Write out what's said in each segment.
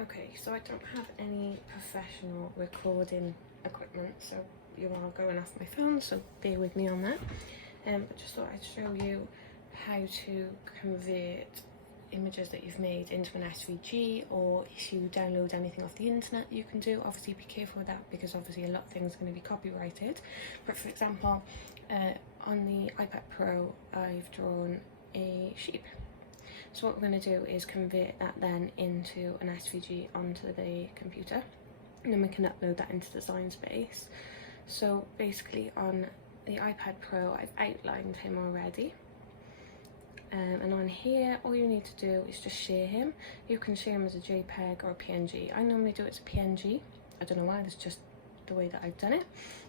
Okay, so I don't have any professional recording equipment, so you are going off my phone, so bear with me on that. But just thought I'd show you how to convert images that you've made into an SVG, or if you download anything off the internet you can do. Obviously be careful with that, because obviously a lot of things are going to be copyrighted. But for example, on the iPad Pro I've drawn a sheep. So what we're going to do is convert that then into an SVG onto the computer, and then we can upload that into Design Space. So basically on the iPad Pro I've outlined him already. And on here, all you need to do is just share him. You can share him as a JPEG or a PNG. I normally do it as a PNG. I don't know why, that's just the way that I've done it.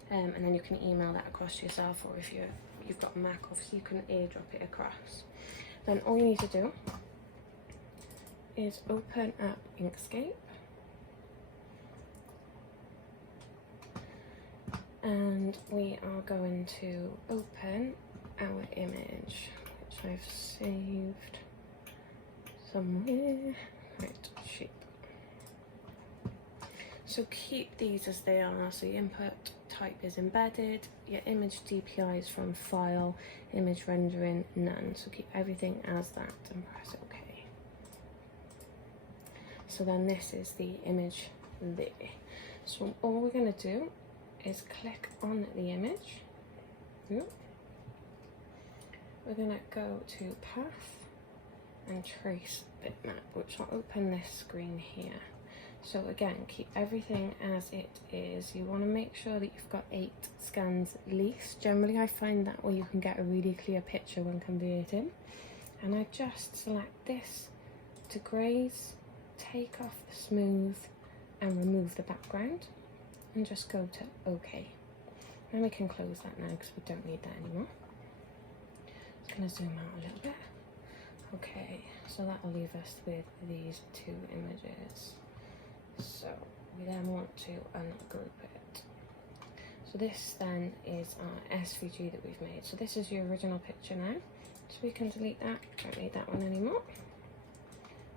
And then you can email that across to yourself, or if you've got a Mac, obviously you can airdrop it across. Then all you need to do is open up Inkscape. And we are going to open our image, which I've saved somewhere. Right, sheep. So keep these as they are. So your input type is embedded, your image DPI is from file, image rendering none. So keep everything as that and press OK. So then this is the image there. So all we're going to do is click on the image. We're going to go to Path and Trace Bitmap, which will open this screen here. So again, keep everything as it is. You want to make sure that you've got 8 scans at least. Generally I find that way you can get a really clear picture when converting. And I just select this to graze, take off the smooth and remove the background, and just go to OK. Then we can close that now because we don't need that anymore. Just going to zoom out a little bit. Okay, so that will leave us with these 2 images. So we then want to ungroup it. So this then is our SVG that we've made. So this is your original picture now. So we can delete that, don't need that one anymore.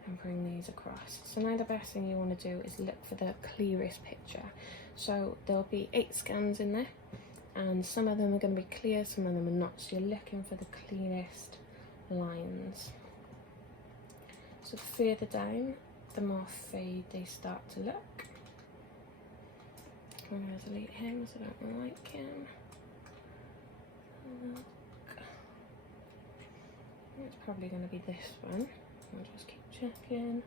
And bring these across. So now the best thing you want to do is look for the clearest picture. So there'll be 8 scans in there, and some of them are going to be clear, some of them are not. So you're looking for the cleanest lines. So the further down, the more fade they start to look. I'm going to delete him because I don't like him. Look. It's probably going to be this one. I'll just keep checking.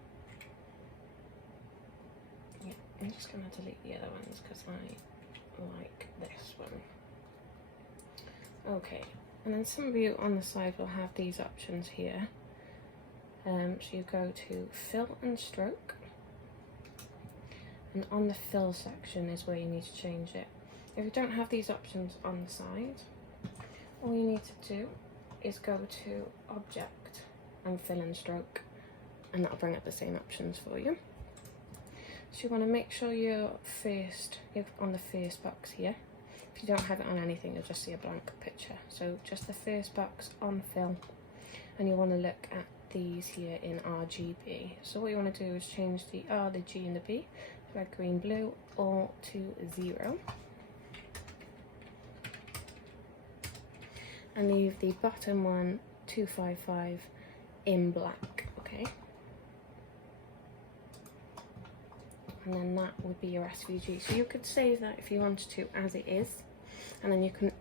Yeah, I'm just going to delete the other ones because I like this one. Okay, and then some of you on the side will have these options here. So you go to Fill and Stroke, and on the Fill section is where you need to change it. If you don't have these options on the side, all you need to do is go to Object and Fill and Stroke, and that'll bring up the same options for you. So you want to make sure you're on the first box here. If you don't have it on anything, you'll just see a blank picture. So just the first box on Fill, and you want to look at these here in RGB. So what you want to do is change the R, the G and the B, red, green, blue, all to 0. And leave the bottom one, 255, in black, okay? And then that would be your SVG. So you could save that if you wanted to as it is, and then you can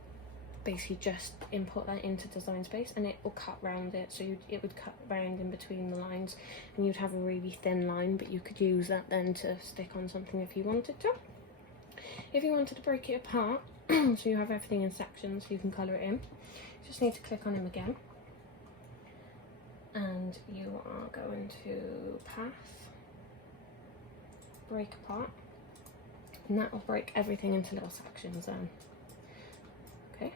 basically just import that into Design Space, and it will cut round it. So it would cut round in between the lines, and you'd have a really thin line, but you could use that then to stick on something if you wanted to. If you wanted to break it apart, so you have everything in sections, you can colour it in. You just need to click on him again, and you are going to Path, Break Apart, and that will break everything into little sections then. Okay.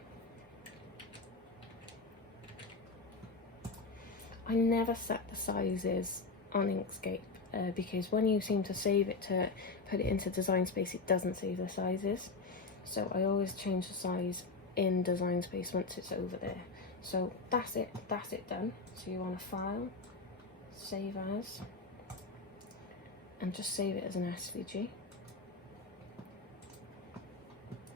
I never set the sizes on Inkscape because when you seem to save it to put it into Design Space, it doesn't save the sizes. So I always change the size in Design Space once it's over there. So that's it done. So you want to File, Save As, and just save it as an SVG.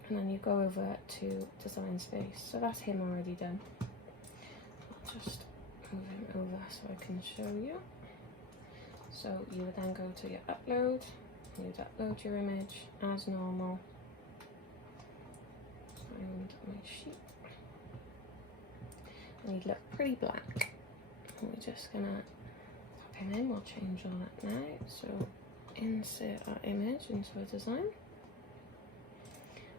And then you go over to design space. So that's him already done. I'll just move him over so I can show you. So you would then go to your upload, and you'd upload your image as normal. Find my sheet. And he'd look pretty black. And we're just gonna pop him in. We'll change all that now. So insert our image into a design.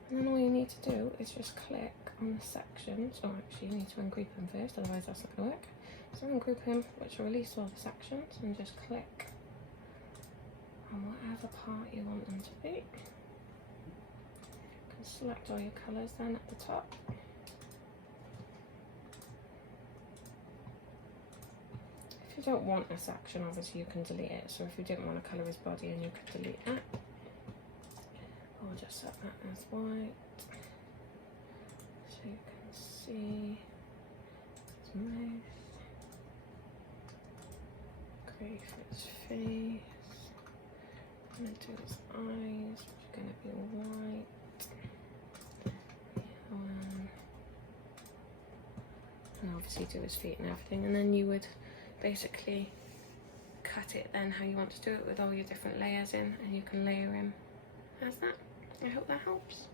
And then all you need to do is just click on the sections. Oh, actually you need to ungroup him first, otherwise that's not gonna work. So ungroup him, which will release all the sections, and just click on whatever part you want them to be. You can select all your colours then at the top. If you don't want a section, obviously you can delete it. So if you didn't want to colour his body, and you could delete that. I'll just set that as white so you can see his mouth, grey for his face. I'm going to do his eyes, which are going to be white, and obviously do his feet and everything. And then you would basically cut it then how you want to do it with all your different layers in, and you can layer him as that. I hope that helps.